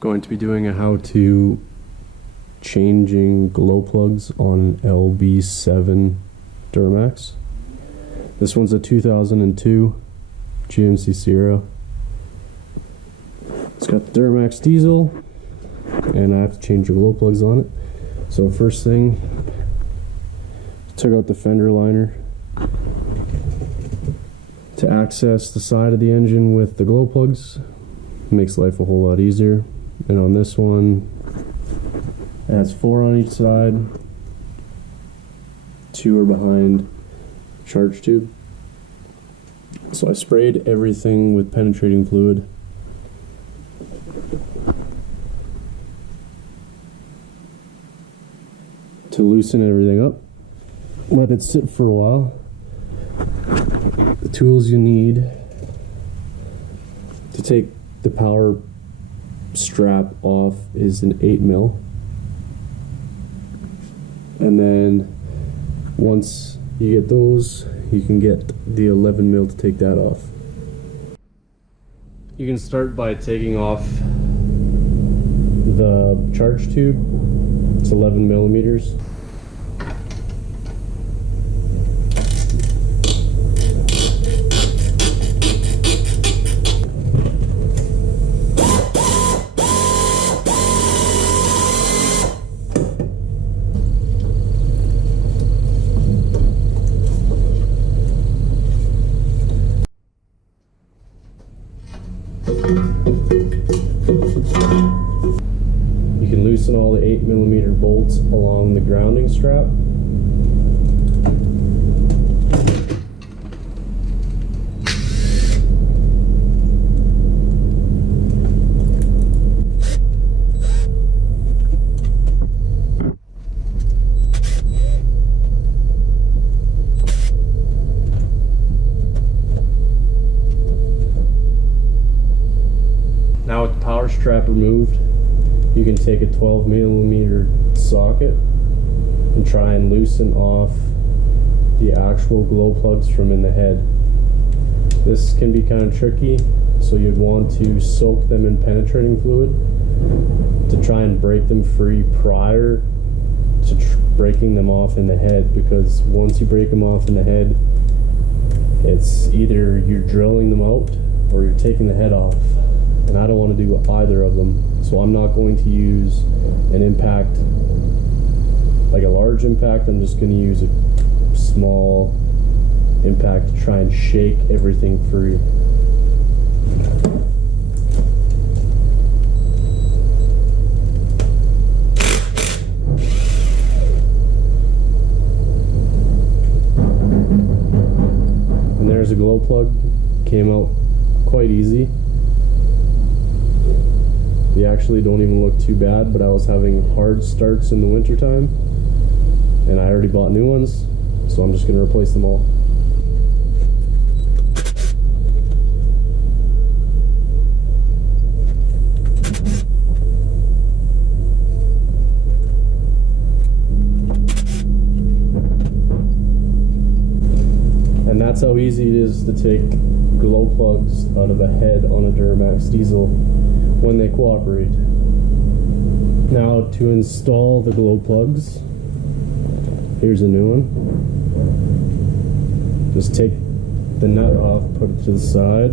Going to be doing a how-to changing glow plugs on an LB7 Duramax. This one's a 2002 GMC Sierra. It's got the Duramax Diesel, and I have to change the glow plugs on it. So first thing, took out the fender liner to access the side of the engine with the glow plugs. Makes life a whole lot easier. And on this one, it has 4 on each side. 2 are behind charge tube. So I sprayed everything with penetrating fluid. To loosen everything up. Let it sit for a while. The tools you need to take the power strap off is an 8mm, and then once you get those, you can get the 11mm to take that off. You can start by taking off the charge tube. It's 11mm. You can loosen all the 8mm bolts along the grounding strap. Now with the power strap removed, you can take a 12mm socket and try and loosen off the actual glow plugs from in the head. This can be kind of tricky, so you'd want to soak them in penetrating fluid to try and break them free prior to breaking them off in the head, because once you break them off in the head, it's either you're drilling them out or you're taking the head off. And I don't want to do either of them, so I'm not going to use an impact, like a large impact. I'm just going to use a small impact to try and shake everything free. And there's a glow plug. Came out quite easy. They actually don't even look too bad, but I was having hard starts in the wintertime, and I already bought new ones, so I'm just going to replace them all. And that's how easy it is to take glow plugs out of a head on a Duramax Diesel when they cooperate. Now to install the glow plugs, here's a new one. Just take the nut off, put it to the side,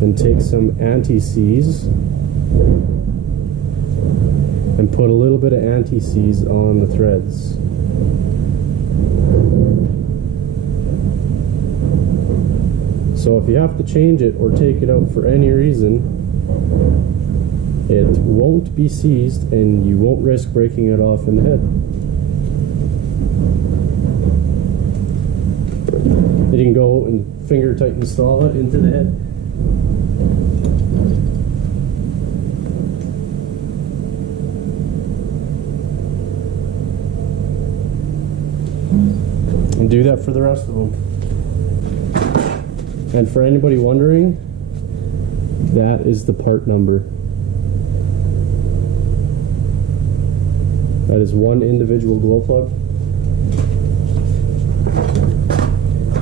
then take some anti-seize and put a little bit of anti-seize on the threads. So if you have to change it or take it out for any reason, it won't be seized and you won't risk breaking it off in the head. You can go and finger tight install it into the head. And do that for the rest of them. And for anybody wondering, that is the part number. That is one individual glow plug.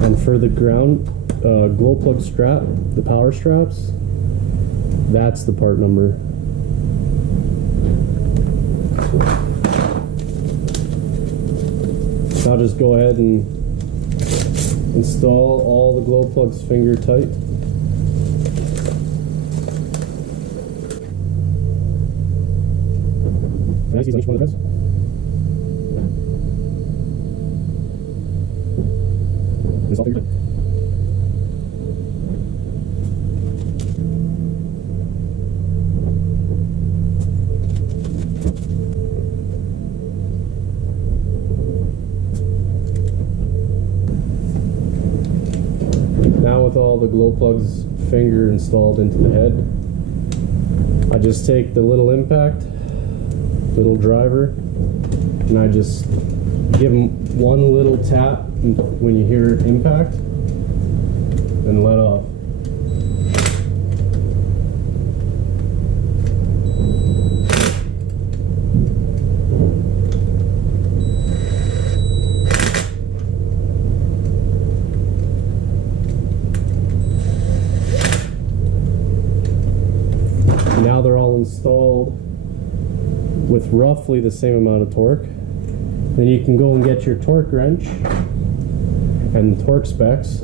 And for the ground glow plug strap, the power straps, that's the part number. Now just go ahead and install all the glow plugs finger tight. Nice, each one of the install finger tight. Now with all the glow plugs finger installed into the head, I just take the little impact, little driver, and I just give them one little tap when you hear impact and let off. Now they're all installed with roughly the same amount of torque. Then you can go and get your torque wrench and torque specs.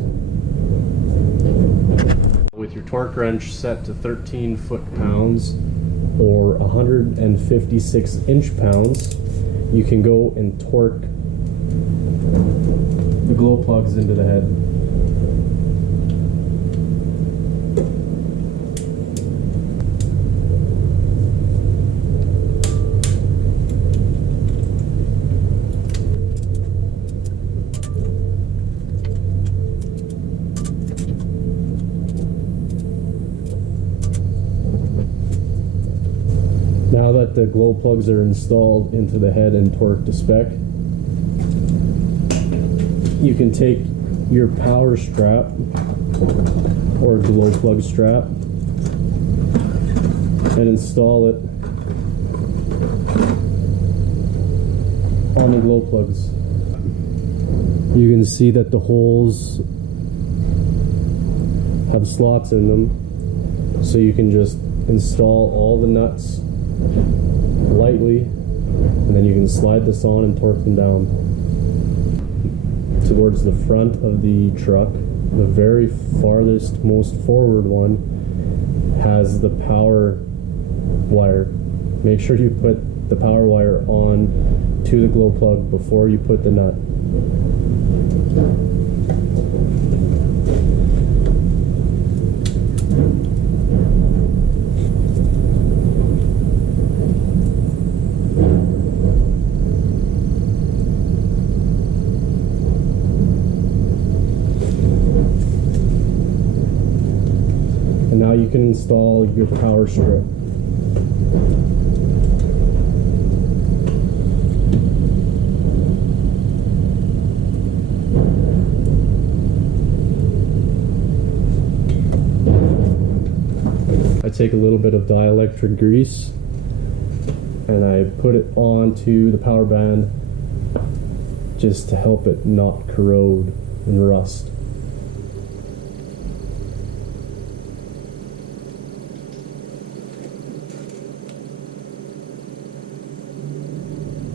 With your torque wrench set to 13 foot-pounds or 156 inch-pounds, you can go and torque the glow plugs into the head. Now that the glow plugs are installed into the head and torqued to spec, you can take your power strap or glow plug strap and install it on the glow plugs. You can see that the holes have slots in them, so you can just install all the nuts lightly, and then you can slide this on and torque them down. Towards the front of the truck, the very farthest, most forward one has the power wire. Make sure you put the power wire on to the glow plug before you put the nut. Now you can install your power strip. I take a little bit of dielectric grease and I put it onto the power band just to help it not corrode and rust.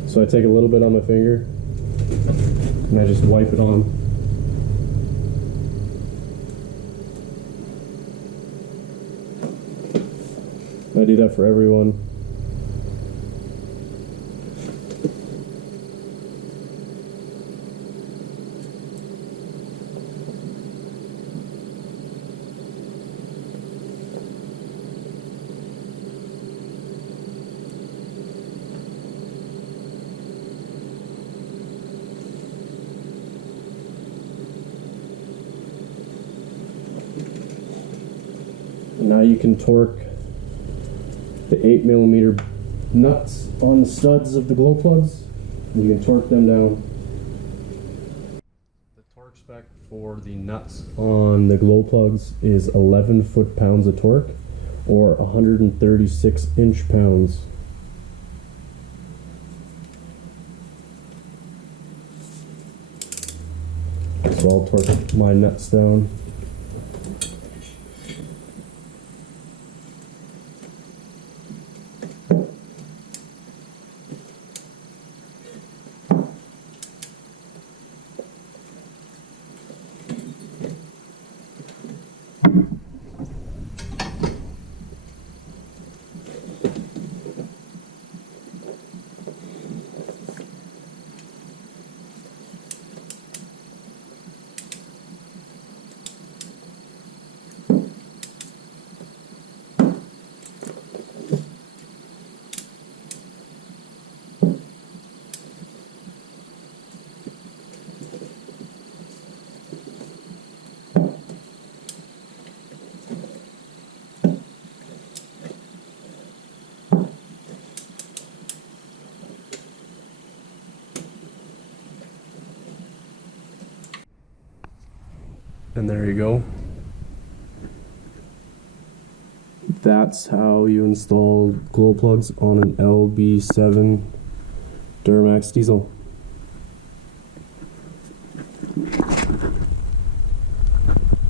So I take a little bit on my finger and I just wipe it on. I do that for everyone. Now you can torque the 8mm nuts on the studs of the glow plugs, and you can torque them down. The torque spec for the nuts on the glow plugs is 11 foot-pounds of torque or 136 inch-pounds. So I'll torque my nuts down. And there you go. That's how you install glow plugs on an LB7 Duramax Diesel.